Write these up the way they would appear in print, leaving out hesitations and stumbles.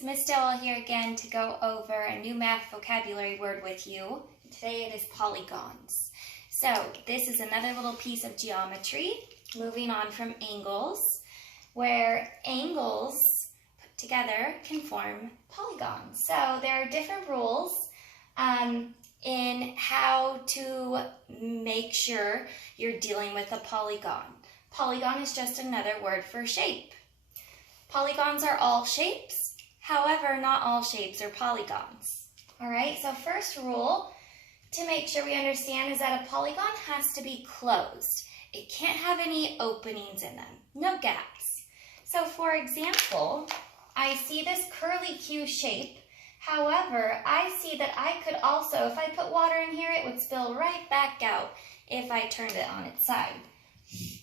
students, Miss Stillwell here again to go over a new math vocabulary word with you. Today it is polygons. So this is another little piece of geometry, moving on from angles, where angles put together can form polygons. So there are different rules in how to make sure you're dealing with a polygon. Polygon is just another word for shape. Polygons are all shapes, however, not all shapes are polygons. All right, so first rule to make sure we understand is that a polygon has to be closed. It can't have any openings in them, no gaps. So for example, I see this curly Q shape. However, I see that I could also, if I put water in here, it would spill right back out if I turned it on its side.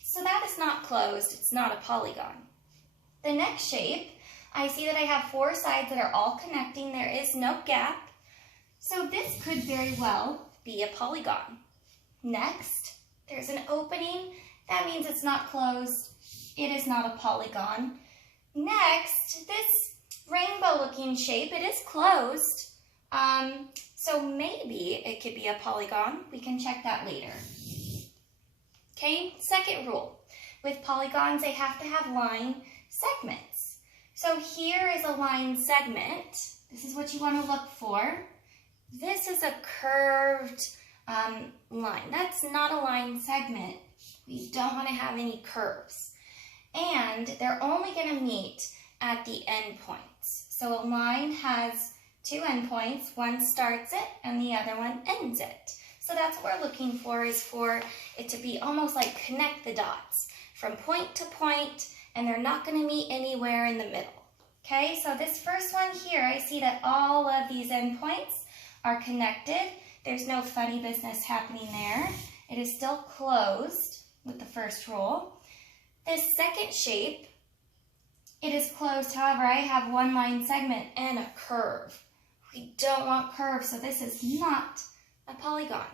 So that is not closed, it's not a polygon. The next shape, I see that I have four sides that are all connecting. There is no gap. So this could very well be a polygon. Next, there's an opening. That means it's not closed. It is not a polygon. Next, this rainbow-looking shape, it is closed. So maybe it could be a polygon. We can check that later. Okay, second rule. With polygons, they have to have line segments. So here is a line segment. This is what you want to look for. This is a curved line. That's not a line segment. We don't want to have any curves. And they're only going to meet at the endpoints. So a line has two endpoints. One starts it and the other one ends it. So that's what we're looking for, is for it to be almost like connect the dots from point to point, and they're not going to meet anywhere in the middle. Okay, so this first one here, I see that all of these endpoints are connected. There's no funny business happening there. It is still closed with the first rule. This second shape, it is closed. However, I have one line segment and a curve. We don't want curves, so this is not a polygon.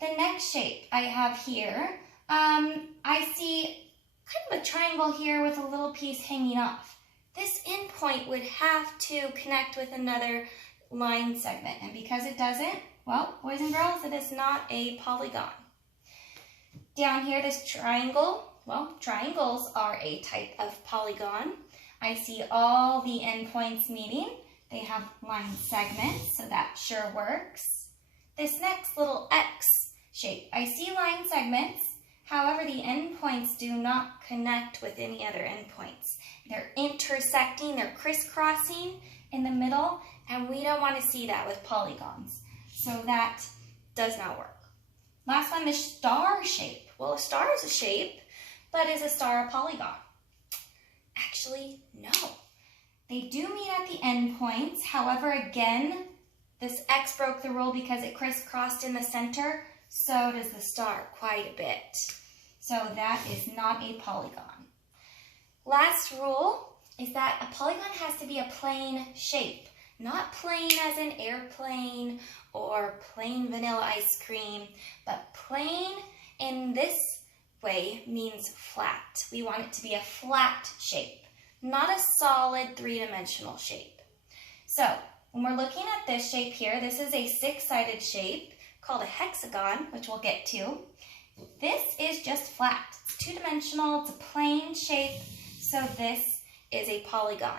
The next shape I have here, I see kind of a triangle here with a little piece hanging off. This endpoint would have to connect with another line segment, and because it doesn't, well, boys and girls, it is not a polygon. Down here, this triangle, well, triangles are a type of polygon. I see all the endpoints meeting. They have line segments, so that sure works. This next little X shape, I see line segments. However, the endpoints do not connect with any other endpoints. They're intersecting, they're crisscrossing in the middle, and we don't want to see that with polygons. So that does not work. Last one, the star shape. Well, a star is a shape, but is a star a polygon? Actually, no. They do meet at the endpoints. However, again, this X broke the rule because it crisscrossed in the center. So does the star quite a bit. So that is not a polygon. Last rule is that a polygon has to be a plane shape. Not plain as in airplane or plain vanilla ice cream, but plain in this way means flat. We want it to be a flat shape, not a solid three-dimensional shape. So when we're looking at this shape here, this is a six-sided shape called a hexagon, which we'll get to. This is just flat. It's two-dimensional, it's a plane shape, so this is a polygon.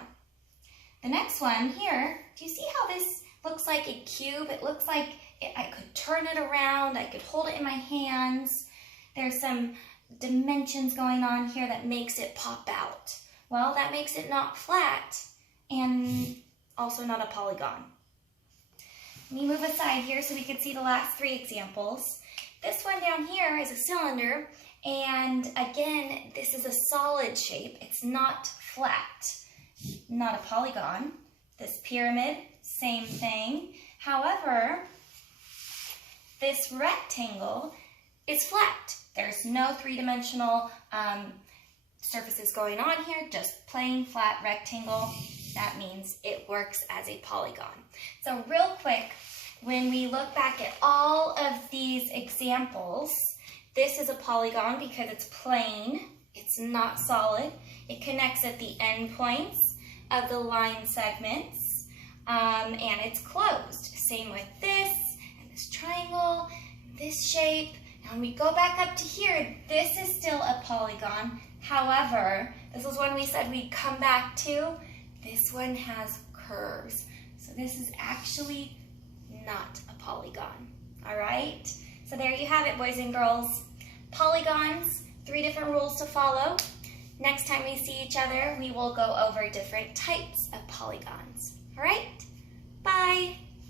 The next one here, do you see how this looks like a cube? It looks like I could turn it around, I could hold it in my hands. There's some dimensions going on here that makes it pop out. Well, that makes it not flat and also not a polygon. Let me move aside here so we can see the last three examples. This one down here is a cylinder, and again, this is a solid shape. It's not flat, not a polygon. This pyramid, same thing. However, this rectangle is flat. There's no three-dimensional surfaces going on here, just plain flat rectangle. That means it works as a polygon. So real quick, when we look back at all of these examples, this is a polygon because it's plain, it's not solid, it connects at the endpoints. of the line segments, and it's closed. Same with this, and this triangle, and this shape. Now when we go back up to here, this is still a polygon. However, this is one we said we'd come back to. This one has curves. So this is actually not a polygon, all right? So there you have it, boys and girls. Polygons, 3 different rules to follow. Next time we see each other, we will go over different types of polygons, all right? Bye.